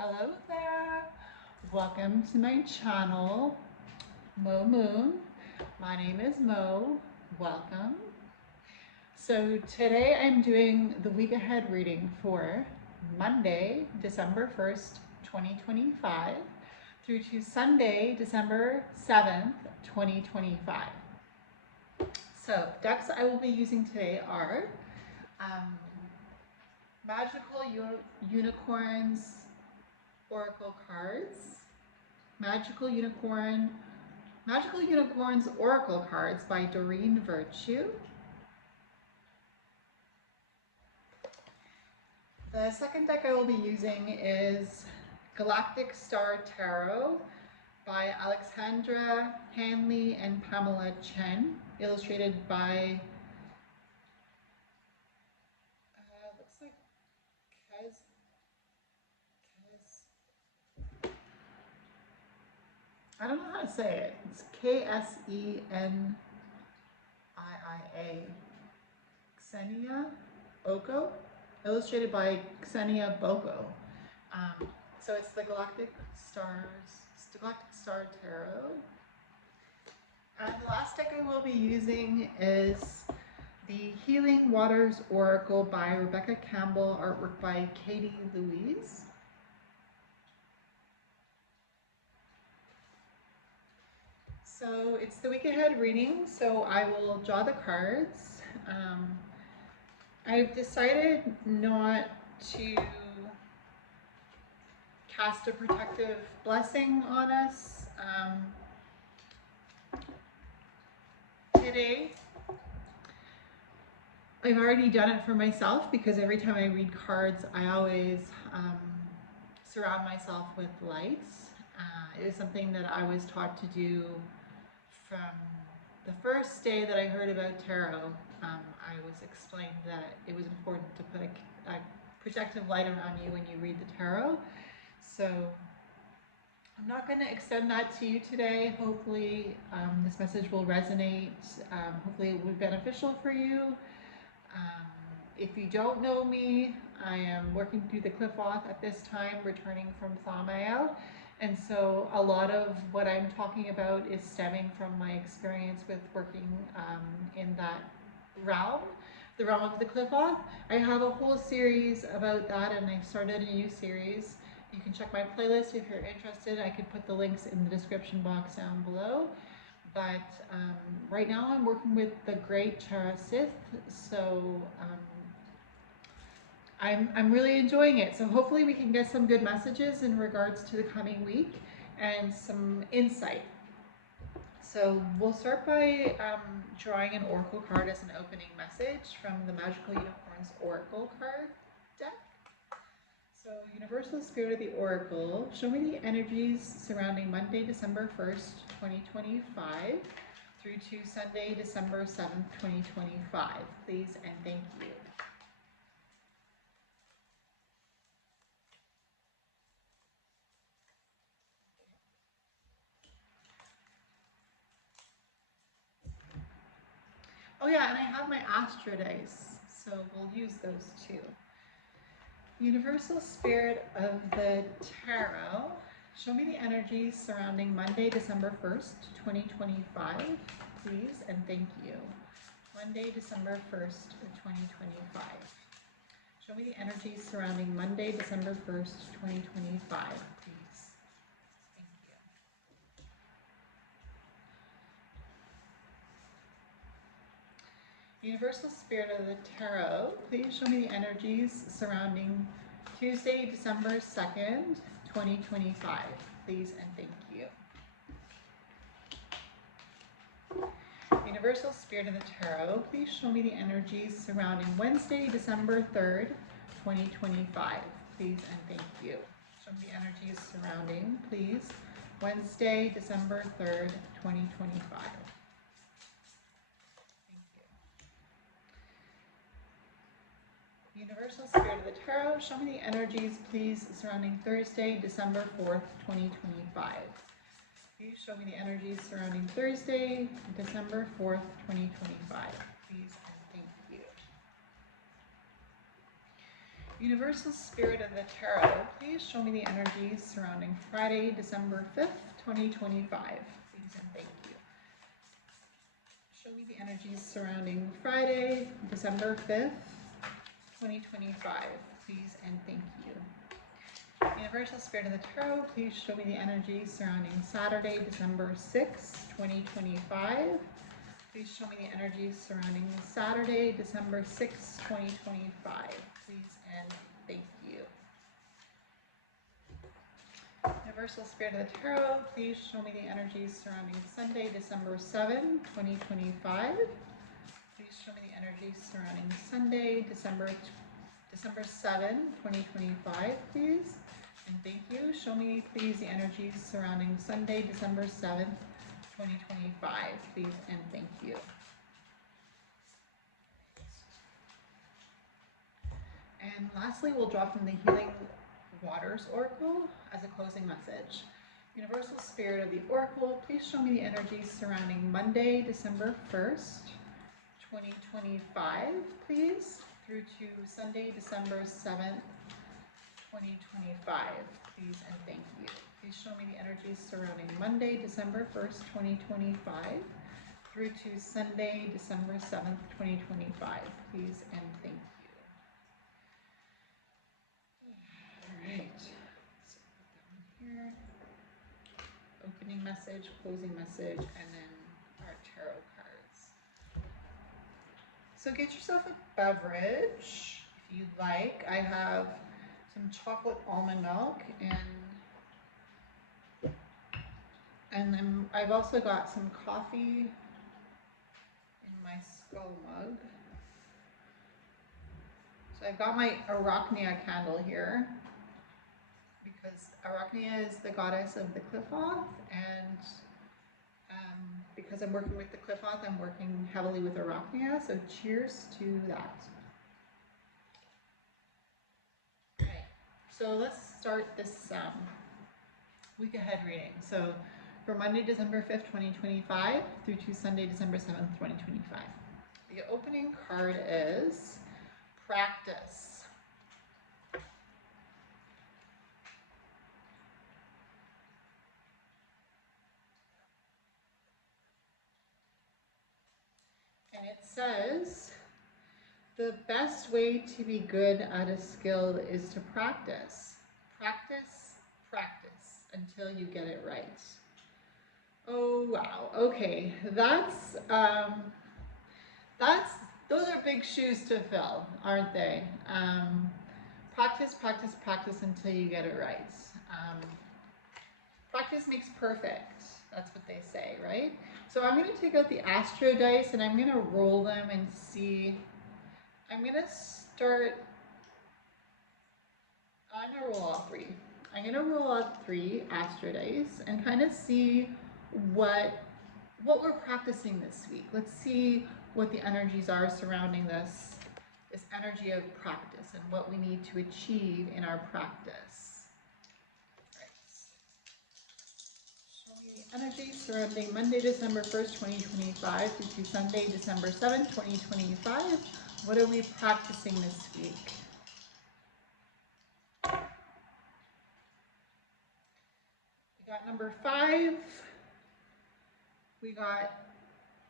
Hello there, welcome to my channel, Mo Moon. My name is Mo, welcome. So today I'm doing the week ahead reading for Monday, December 1st, 2025 through to Sunday, December 7th, 2025. So decks I will be using today are um, Magical Unicorns Oracle cards, Magical Unicorns Oracle cards by Doreen Virtue. The second deck I will be using is Galactic Star Tarot by Alexandra Hanley and Pamela Chen, illustrated by looks like Kez. I don't know how to say it. It's Ksenia. Xenia Oko, illustrated by Xenia Boko. So it's the Galactic Star Tarot. And the last deck I will be using is the Healing Waters Oracle by Rebecca Campbell, artwork by Katie Louise. So it's the week ahead reading, so I will draw the cards. I've decided not to cast a protective blessing on us today. I've already done it for myself because every time I read cards, I always surround myself with lights. It is something that I was taught to do from the first day that I heard about tarot. I was explained that it was important to put a protective light around you when you read the tarot. So I'm not going to extend that to you today. Hopefully this message will resonate. Hopefully it will be beneficial for you. If you don't know me, I am working through the Qliphoth at this time, returning from Thaumiel. And so a lot of what I'm talking about is stemming from my experience with working in that realm, the realm of the Qliphoth. I have a whole series about that, and I've started a new series. You can check my playlist if you're interested. I can put the links in the description box down below. But right now I'm working with the Great Chara Sith, so I'm really enjoying it. So hopefully we can get some good messages in regards to the coming week and some insight. So we'll start by drawing an oracle card as an opening message from the Magical Unicorns Oracle card deck. So Universal Spirit of the Oracle, show me the energies surrounding Monday, December 1st, 2025 through to Sunday, December 7th, 2025. Please and thank you. Oh yeah, and I have my Astro dice, so we'll use those too. Universal Spirit of the Tarot, show me the energies surrounding Monday, December 1st, 2025, please and thank you. Monday, December 1st, 2025. Show me the energies surrounding Monday, December 1st, 2025, please. Thank you. Universal Spirit of the Tarot, please show me the energies surrounding Tuesday, December 2nd, 2025, please and thank you. Universal Spirit of the Tarot, please show me the energies surrounding Wednesday, December 3rd, 2025, please and thank you. Show me the energies surrounding, please, Wednesday, December 3rd, 2025. Universal Spirit of the Tarot, show me the energies, please, surrounding Thursday, December 4th, 2025. Please show me the energies surrounding Thursday, December 4th, 2025. Please and thank you. Universal Spirit of the Tarot, please show me the energies surrounding Friday, December 5th, 2025. Please and thank you. Show me the energies surrounding Friday, December 5th, 2025. Please and thank you. Universal Spirit of the Tarot, please show me the energies surrounding Saturday, December 6th, 2025. Please show me the energies surrounding Saturday, December 6th, 2025. Please and thank you. Universal Spirit of the Tarot, please show me the energies surrounding Sunday, December 7th, 2025. Please show me the energies surrounding Sunday, December 7th, 2025, please. And thank you. Show me, please, the energies surrounding Sunday, December 7th, 2025, please, and thank you. And lastly, we'll draw from the Healing Waters Oracle as a closing message. Universal Spirit of the Oracle, please show me the energies surrounding Monday, December 1st, 2025, please, through to Sunday, December 7th, 2025, please, and thank you. Please show me the energies surrounding Monday, December 1st, 2025, through to Sunday, December 7th, 2025, please, and thank you. All right, so put that one here. Opening message, closing message, and then our tarot cards. So get yourself a beverage if you'd like. I have some chocolate almond milk, and then I've also got some coffee in my skull mug. So I've got my Arachnia candle here because Arachnia is the goddess of the Qliphoth, and because I'm working with the Qliphoth, I'm working heavily with Arachnia, so cheers to that. Right, so let's start this week ahead reading. So for Monday, December 5th, 2025 through to Sunday, December 7th, 2025. The opening card is Practice. And it says, the best way to be good at a skill is to practice. Practice, practice until you get it right. Oh, wow. Okay, those are big shoes to fill, aren't they? Practice, practice, practice until you get it right. Practice makes perfect. That's what they say, right? So I'm going to take out the Astro dice and I'm going to roll them and see. I'm going to roll all three. I'm going to roll out 3 Astro dice and kind of see what we're practicing this week. Let's see what the energies are surrounding this energy of practice and what we need to achieve in our practice. Right. Show me the energy surrounding Monday, December 1st, 2025 through to Sunday, December 7th, 2025. What are we practicing this week? We got number 5. We got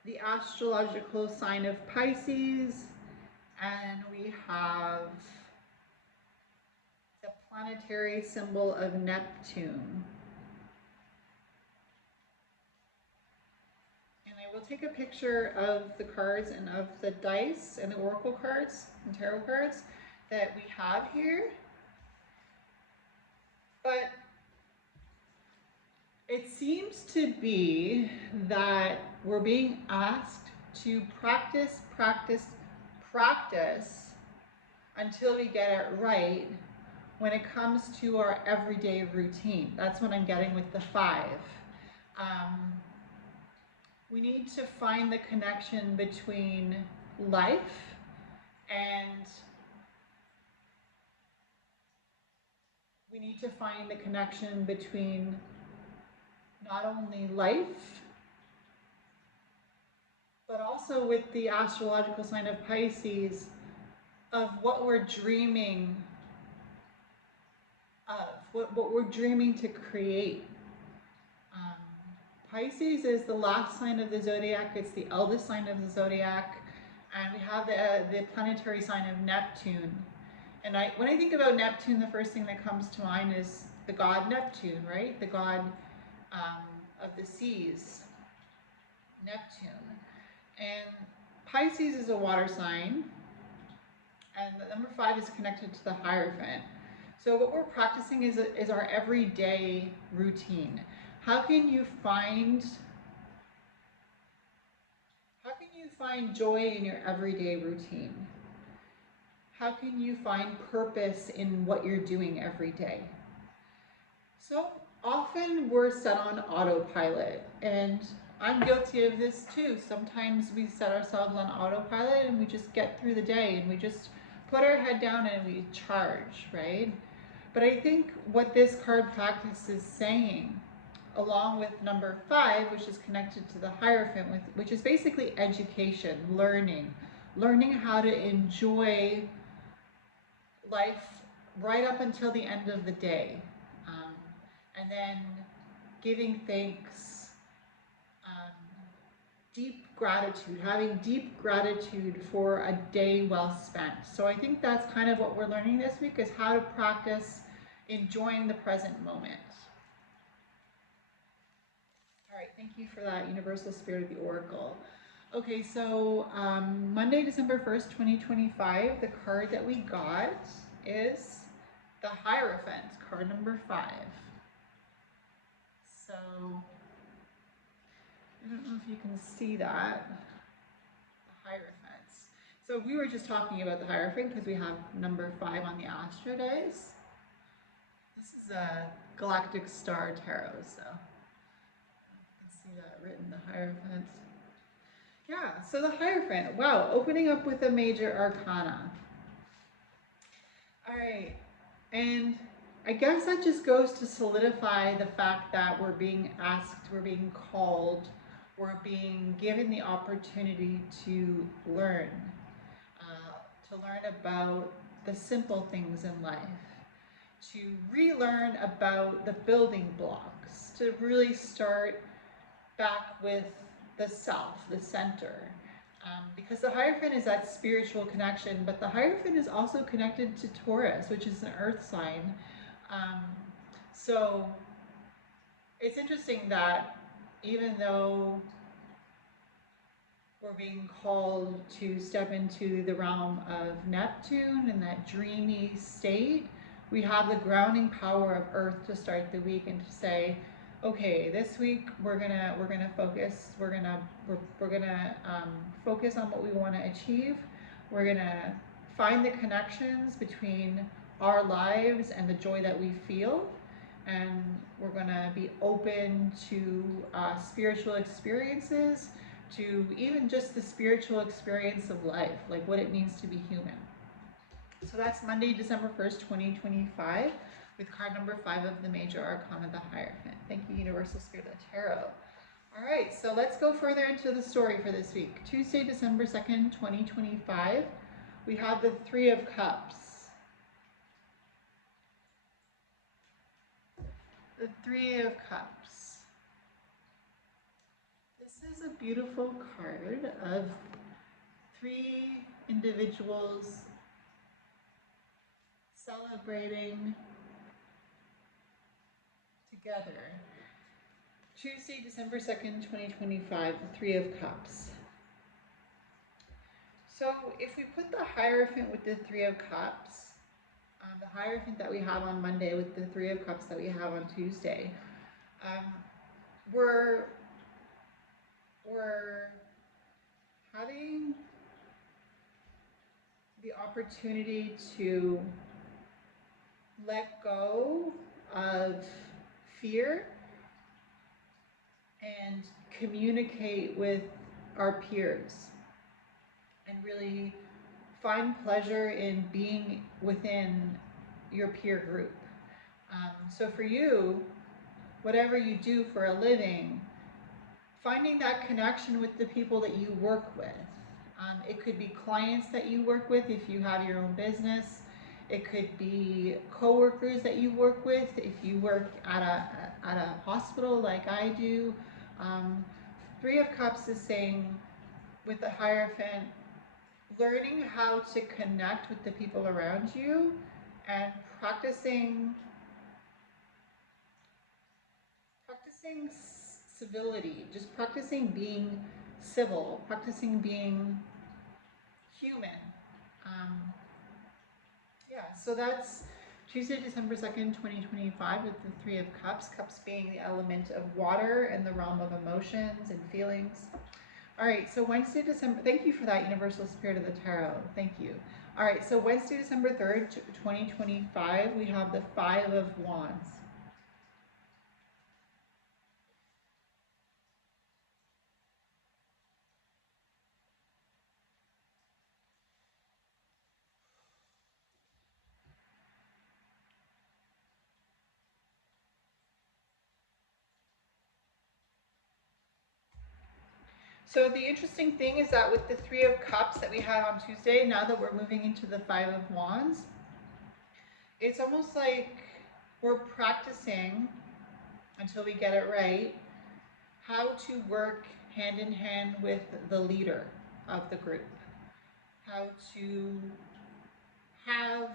the astrological sign of Pisces, and we have the planetary symbol of Neptune. And I will take a picture of the cards and of the dice and the oracle cards and tarot cards that we have here. But it seems to be that we're being asked to practice, practice, practice until we get it right when it comes to our everyday routine. That's what I'm getting with the 5. We need to find the connection between life and we need to find the connection between not only life, but also with the astrological sign of Pisces, of what we're dreaming of, what we're dreaming to create. Um, Pisces is the last sign of the zodiac. It's the eldest sign of the zodiac. And we have the planetary sign of Neptune. And when I think about Neptune, the first thing that comes to mind is the god Neptune, right? The god um, of the seas, Neptune. And Pisces is a water sign. And the number 5 is connected to the Hierophant. So what we're practicing is our everyday routine. How can you find joy in your everyday routine? How can you find purpose in what you're doing every day? So often we're set on autopilot, and I'm guilty of this too. Sometimes we set ourselves on autopilot and we just get through the day and we just put our head down and we charge, right? But I think what this card practice is saying, along with number 5, which is connected to the Hierophant, which is basically education, learning how to enjoy life right up until the end of the day, and then giving thanks, deep gratitude, having deep gratitude for a day well spent. So I think that's kind of what we're learning this week, is how to practice enjoying the present moment. All right, thank you for that, Universal Spirit of the Oracle. Okay, so Monday, December 1st, 2025, the card that we got is the Hierophant, card number 5. So, I don't know if you can see that, the Hierophants. So we were just talking about the Hierophant because we have number 5 on the Astro Days. This is a Galactic Star Tarot, so you can see that written, the Hierophant. Yeah, so the Hierophant, wow, opening up with a major arcana. All right, and I guess that just goes to solidify the fact that we're being asked, we're being called, we're being given the opportunity to learn about the simple things in life, to relearn about the building blocks, to really start back with the self, the center. Because the Hierophant is that spiritual connection, but the Hierophant is also connected to Taurus, which is an earth sign. So it's interesting that even though we're being called to step into the realm of Neptune and that dreamy state, we have the grounding power of Earth to start the week and to say, okay, this week we're gonna focus. We're gonna focus on what we want to achieve. We're gonna find the connections between our lives and the joy that we feel, and we're gonna be open to spiritual experiences, to even just the spiritual experience of life, like what it means to be human. So that's Monday, December 1st, 2025, with card number 5 of the Major Arcana, the Hierophant. Thank you, Universal Spirit of the Tarot. All right, so let's go further into the story for this week. Tuesday, December 2nd, 2025, we have the 3 of Cups. The 3 of Cups. This is a beautiful card of 3 individuals celebrating together. Tuesday, December 2nd, 2025, the 3 of Cups. So if we put the Hierophant with the 3 of Cups, the Hierophant that we have on Monday with the 3 of Cups that we have on Tuesday, we're having the opportunity to let go of fear and communicate with our peers and really find pleasure in being within your peer group. So for you, whatever you do for a living, finding that connection with the people that you work with. It could be clients that you work with if you have your own business. It could be coworkers that you work with. If you work at a hospital like I do, um, Three of Cups is saying with the Hierophant, learning how to connect with the people around you and practicing civility, just practicing being civil, practicing being human. Um, yeah, so that's Tuesday, December 2nd, 2025 with the Three of Cups, cups being the element of water and the realm of emotions and feelings. All right, so Wednesday, December, thank you for that, Universal Spirit of the Tarot. Thank you. All right, so Wednesday, December 3rd, 2025, we have the Five of Wands. So the interesting thing is that with the Three of Cups that we had on Tuesday, now that we're moving into the Five of Wands, it's almost like we're practicing until we get it right, how to work hand in hand with the leader of the group, how to have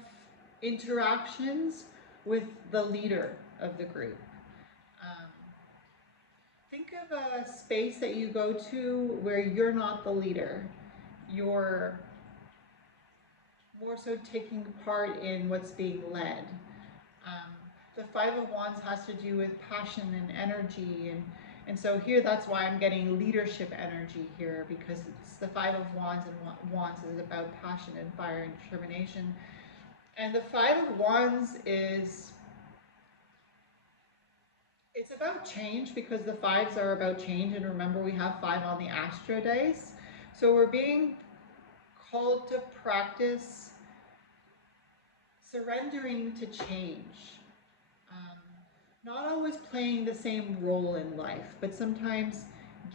interactions with the leader of the group. Um, think of a space that you go to where you're not the leader. You're more so taking part in what's being led. Um, the Five of Wands has to do with passion and energy, and so here that's why I'm getting leadership energy here, because it's the Five of Wands, and Wands is about passion and fire and determination. And the Five of Wands it's about change, because the fives are about change, and remember we have 5 on the Astro dice. So we're being called to practice surrendering to change. Not always playing the same role in life, but sometimes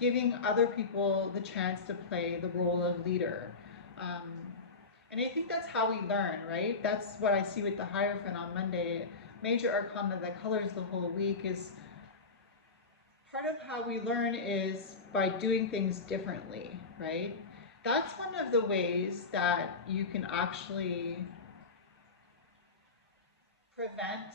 giving other people the chance to play the role of leader. Um, and I think that's how we learn, right? That's what I see with the Hierophant on Monday. Major Arcana that colors the whole week is part of how we learn is by doing things differently, right? That's one of the ways that you can actually prevent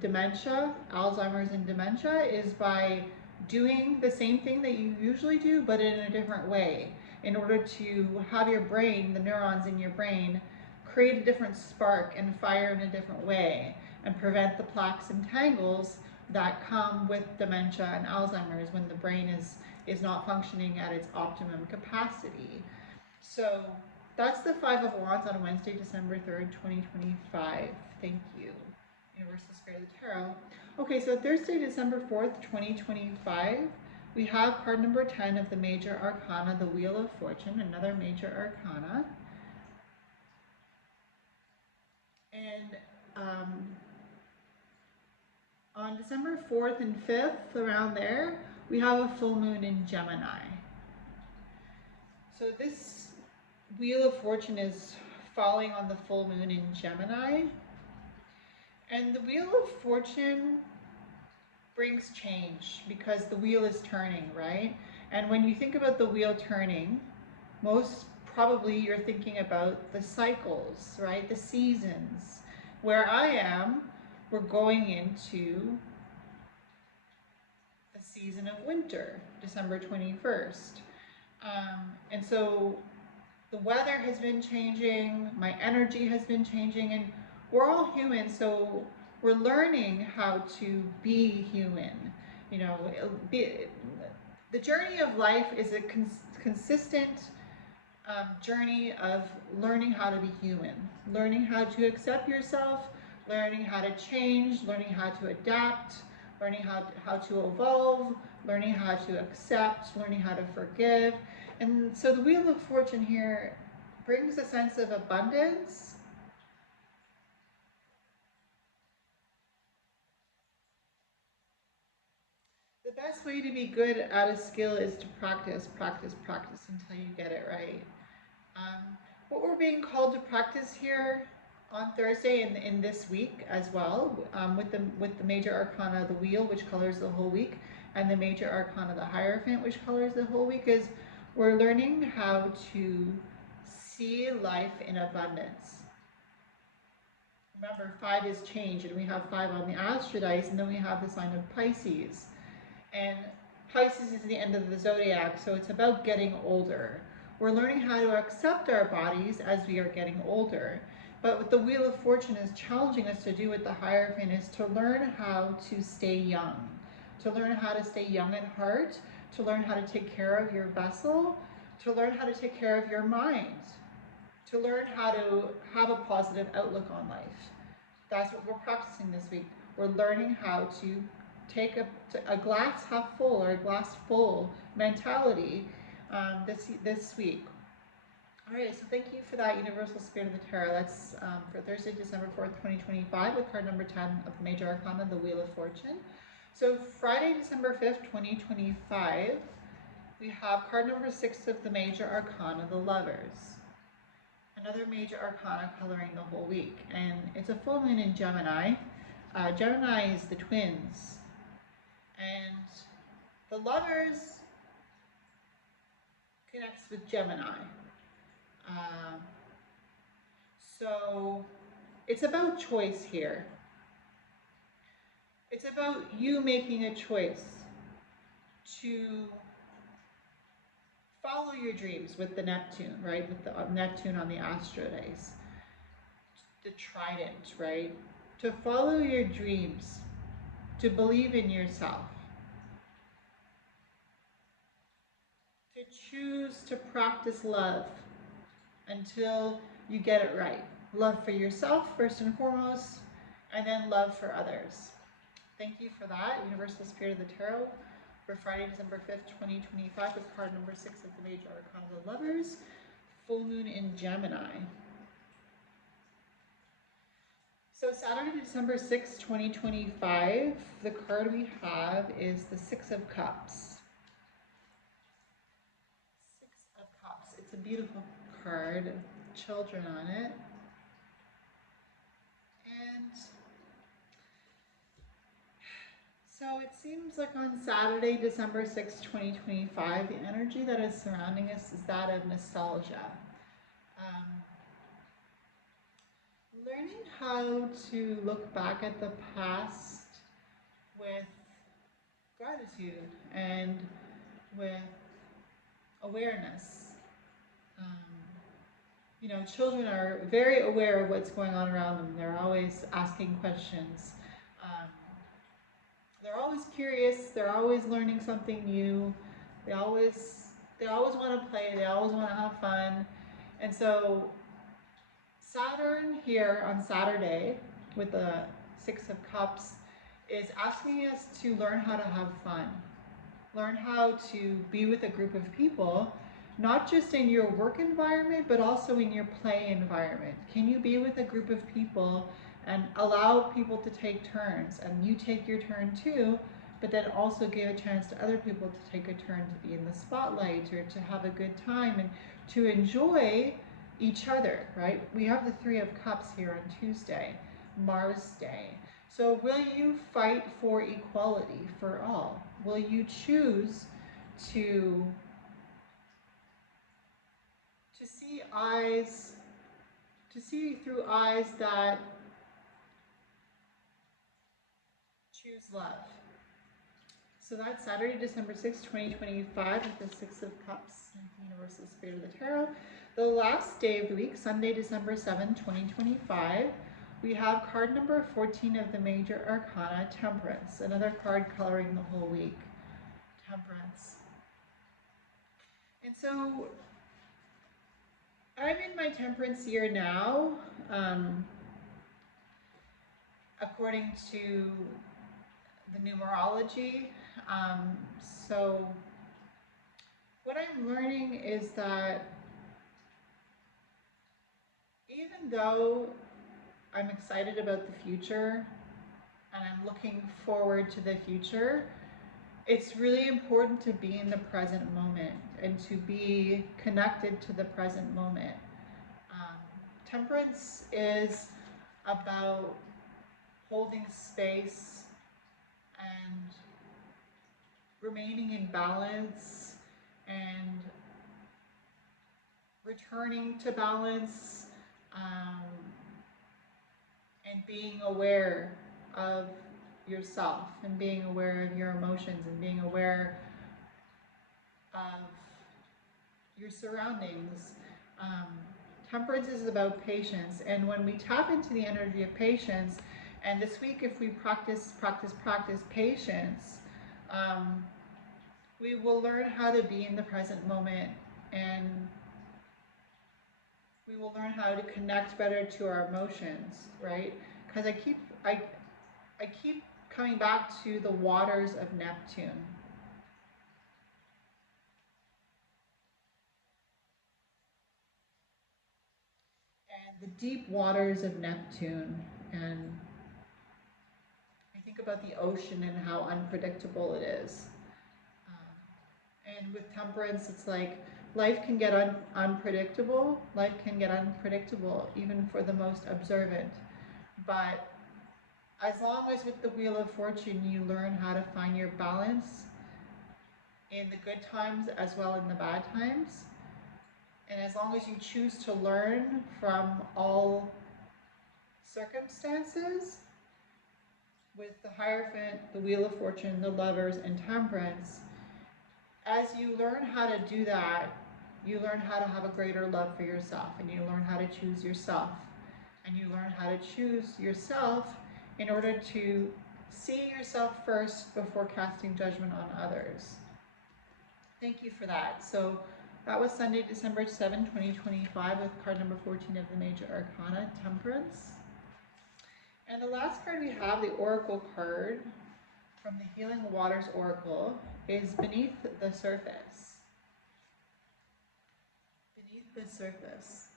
dementia, Alzheimer's and dementia, is by doing the same thing that you usually do, but in a different way, in order to have your brain, the neurons in your brain, create a different spark and fire in a different way, and prevent the plaques and tangles that come with dementia and Alzheimer's when the brain is not functioning at its optimum capacity. So that's the Five of Wands on Wednesday, December 3rd, 2025. Thank you, Universal Spirit of the Tarot. Okay, so Thursday, December 4th, 2025, we have card number 10 of the Major Arcana, the Wheel of Fortune, another Major Arcana. And on December 4th and 5th, around there, we have a full moon in Gemini. So this Wheel of Fortune is falling on the full moon in Gemini. And the Wheel of Fortune brings change because the wheel is turning, right? And when you think about the wheel turning, most probably you're thinking about the cycles, right? The seasons. Where I am, we're going into the season of winter, December 21st. And so the weather has been changing, my energy has been changing, and we're all human, so we're learning how to be human. You know, the journey of life is a consistent journey of learning how to be human, learning how to accept yourself, learning how to change, learning how to adapt, learning how to evolve, learning how to accept, learning how to forgive. And so the Wheel of Fortune here brings a sense of abundance. The best way to be good at a skill is to practice, practice, practice until you get it right. What we're being called to practice here On Thursday in this week as well, with the major arcana, the wheel, which colors the whole week, and the major arcana, the Hierophant, which colors the whole week, is we're learning how to see life in abundance. Remember, 5 is change, and we have 5 on the astrodice, and then we have the sign of Pisces. And Pisces is the end of the zodiac, so it's about getting older. We're learning how to accept our bodies as we are getting older. But what the Wheel of Fortune is challenging us to do with the Hierophant is to learn how to stay young, to learn how to stay young at heart, to learn how to take care of your vessel, to learn how to take care of your mind, to learn how to have a positive outlook on life. That's what we're practicing this week. We're learning how to take a glass half full or a glass full mentality this week. All right, so thank you for that, Universal Spirit of the Tarot. That's for Thursday, December 4th, 2025, with card number 10 of the Major Arcana, the Wheel of Fortune. So Friday, December 5th, 2025, we have card number 6 of the Major Arcana, the Lovers. Another major arcana coloring the whole week, and it's a full moon in Gemini. Gemini is the twins, and the Lovers connects with Gemini. So it's about choice here. It's about you making a choice to follow your dreams with the Neptune, right? With the Neptune on the astrodice. The trident, right? To follow your dreams, to believe in yourself, to choose to practice love until you get it right. Love for yourself, first and foremost, and then love for others. Thank you for that, Universal Spirit of the Tarot, for Friday, December 5th, 2025, with card number 6 of the Major Arcana of the Lovers, full moon in Gemini. So Saturday, December 6th, 2025, the card we have is the 6 of Cups. 6 of Cups. It's a beautiful card, children on it. And so it seems like on Saturday, December 6th, 2025, the energy that is surrounding us is that of nostalgia. Learning how to look back at the past with gratitude and with awareness. You know, children are very aware of what's going on around them. They're always asking questions. They're always curious. They're always learning something new. They always want to play. They always want to have fun. And so Saturn here on Saturday with the 6 of Cups is asking us to learn how to have fun. Learn how to be with a group of people, not just in your work environment, but also in your play environment. Can you be with a group of people and allow people to take turns, and you take your turn too, but then also give a chance to other people to take a turn to be in the spotlight or to have a good time and to enjoy each other, right? We have the 3 of Cups here on Tuesday, Mars Day. So will you fight for equality for all? Will you choose to see through eyes that choose love? So that's Saturday, December 6th, 2025, with the 6 of Cups, Universal Spirit of the Tarot. The last day of the week, Sunday, December 7th, 2025, we have card number 14 of the Major Arcana, Temperance, another card coloring the whole week, Temperance. And so I'm in my Temperance year now, according to the numerology. So what I'm learning is that even though I'm excited about the future and I'm looking forward to the future, it's really important to be in the present moment and to be connected to the present moment. Temperance is about holding space and remaining in balance and returning to balance, um, and being aware of yourself and being aware of your emotions and being aware of your surroundings. Um, Temperance is about patience, and when we tap into the energy of patience, and this week if we practice patience, um, we will learn how to be in the present moment, and we will learn how to connect better to our emotions, right? Because I keep coming back to the waters of Neptune. And the deep waters of Neptune. And I think about the ocean and how unpredictable it is. And with temperance, it's like life can get unpredictable. Life can get unpredictable, even for the most observant. But as long as with the Wheel of Fortune, you learn how to find your balance in the good times as well in the bad times, and as long as you choose to learn from all circumstances, with the Hierophant, the Wheel of Fortune, the Lovers, and Temperance, as you learn how to do that, you learn how to have a greater love for yourself, and you learn how to choose yourself, and you learn how to choose yourself in order to see yourself first before casting judgment on others. Thank you for that. So that was Sunday, December 7, 2025, with card number 14 of the Major Arcana, Temperance. And the last card we have, the Oracle card from the Healing Waters Oracle, is Beneath the Surface. Beneath the Surface.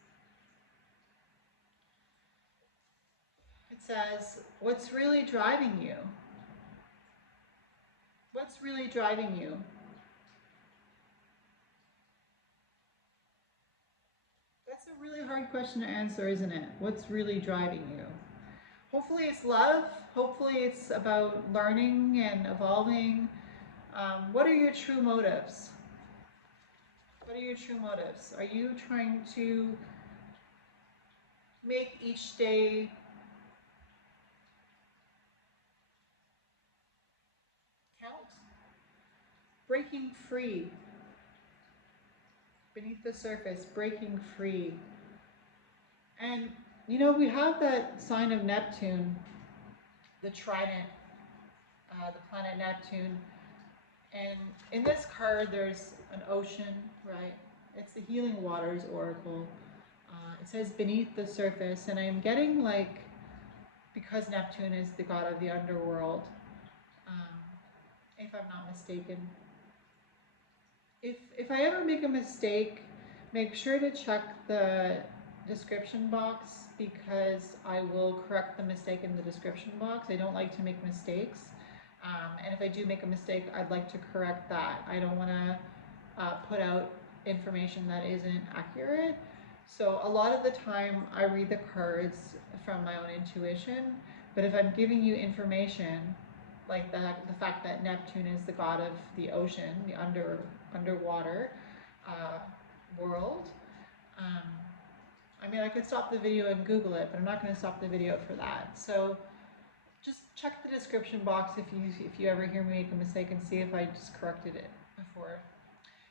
It says, what's really driving you? What's really driving you? That's a really hard question to answer, isn't it? What's really driving you? Hopefully it's love. Hopefully it's about learning and evolving. What are your true motives? What are your true motives? Are you trying to make each day count? Breaking free. Beneath the surface, breaking free. And you know, we have that sign of Neptune, the trident, the planet Neptune. And in this card, there's an ocean, right? It's the Healing Waters Oracle. It says beneath the surface, and I'm getting like, because Neptune is the god of the underworld, um, if I'm not mistaken. If I ever make a mistake, make sure to check the description box, because I will correct the mistake in the description box. I don't like to make mistakes. And if I do make a mistake, I'd like to correct that. I don't want to put out information that isn't accurate. So a lot of the time I read the cards from my own intuition, but if I'm giving you information, like the fact that Neptune is the god of the ocean, the underwater world, I mean, I could stop the video and Google it, but I'm not going to stop the video for that. So just check the description box if you ever hear me make a mistake, and see if I just corrected it before.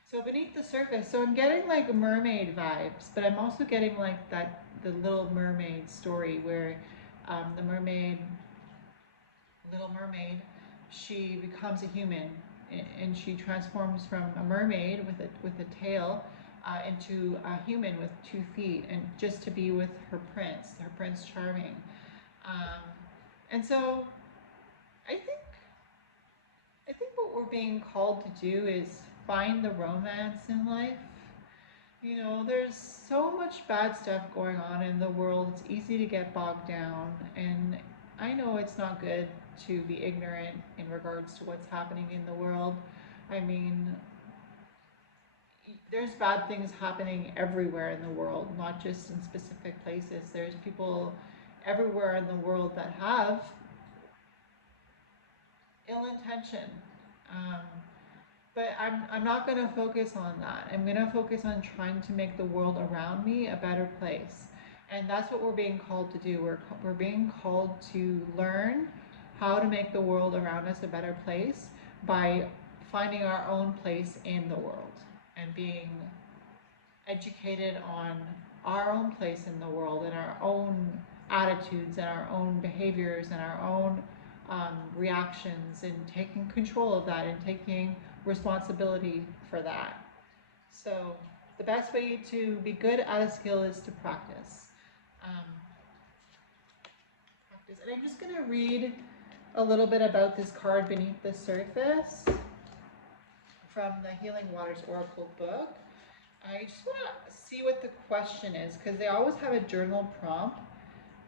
So beneath the surface, so I'm getting like mermaid vibes, but I'm also getting like the Little Mermaid story where the Little Mermaid, she becomes a human, and she transforms from a mermaid with a tail into a human with 2 feet, and just to be with her Prince Charming. And so I think what we're being called to do is find the romance in life. You know, there's so much bad stuff going on in the world. It's easy to get bogged down, and I know it's not good to be ignorant in regards to what's happening in the world. I mean, there's bad things happening everywhere in the world, not just in specific places. There's people everywhere in the world that have ill intention. Um, but I'm not going to focus on that. I'm going to focus on trying to make the world around me a better place. And that's what we're being called to do. We're being called to learn how to make the world around us a better place by finding our own place in the world and being educated on our own place in the world and our own attitudes and our own behaviors and our own reactions, and taking control of that and taking responsibility for that. So the best way to be good at a skill is to practice. And I'm just going to read a little bit about this card beneath the surface from the Healing Waters Oracle book. I just want to see what the question is, because they always have a journal prompt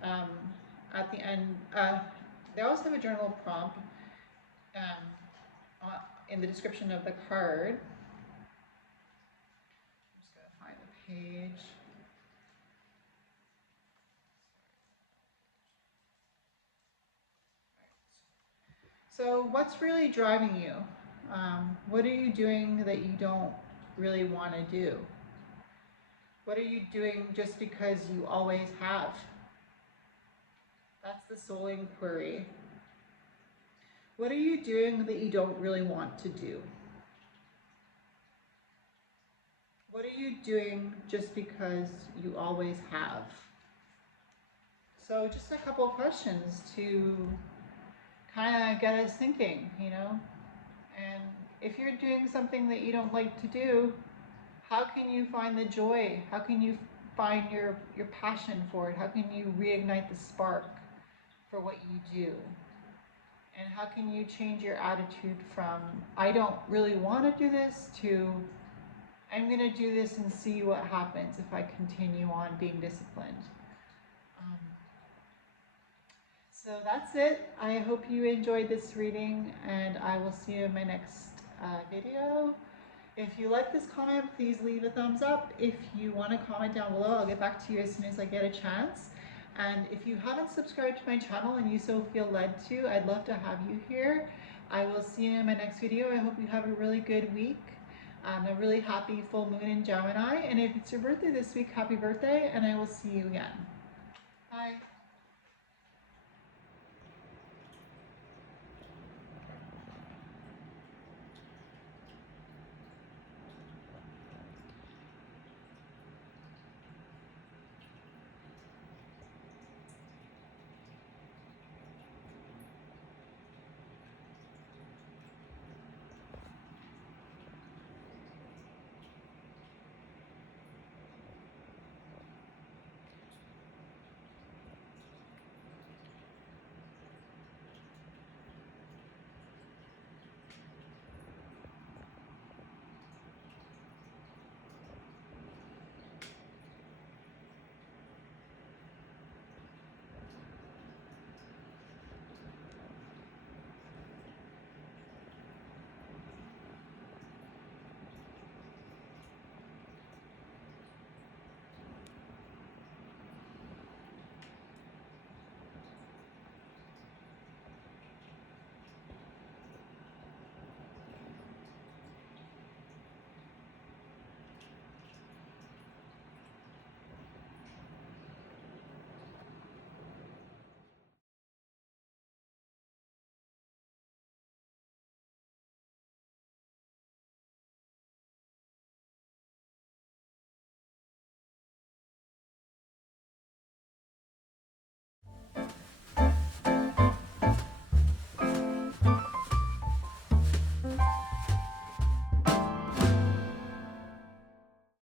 at the end. They always have a journal prompt in the description of the card. I'm just going to find the page. So what's really driving you? What are you doing that you don't really want to do? What are you doing just because you always have? That's the soul inquiry. What are you doing that you don't really want to do? What are you doing just because you always have? So just a couple of questions to kind of get us thinking, you know? And if you're doing something that you don't like to do, how can you find the joy? How can you find your passion for it? How can you reignite the spark for what you do? And how can you change your attitude from, I don't really want to do this, to, I'm going to do this and see what happens if I continue on being disciplined. So that's it. I hope you enjoyed this reading, and I will see you in my next video. If you like this comment, please leave a thumbs up. If you want to comment down below, I'll get back to you as soon as I get a chance. And if you haven't subscribed to my channel and you so feel led to, I'd love to have you here. I will see you in my next video. I hope you have a really good week. A really happy full moon in Gemini. And if it's your birthday this week, happy birthday, and I will see you again. Bye.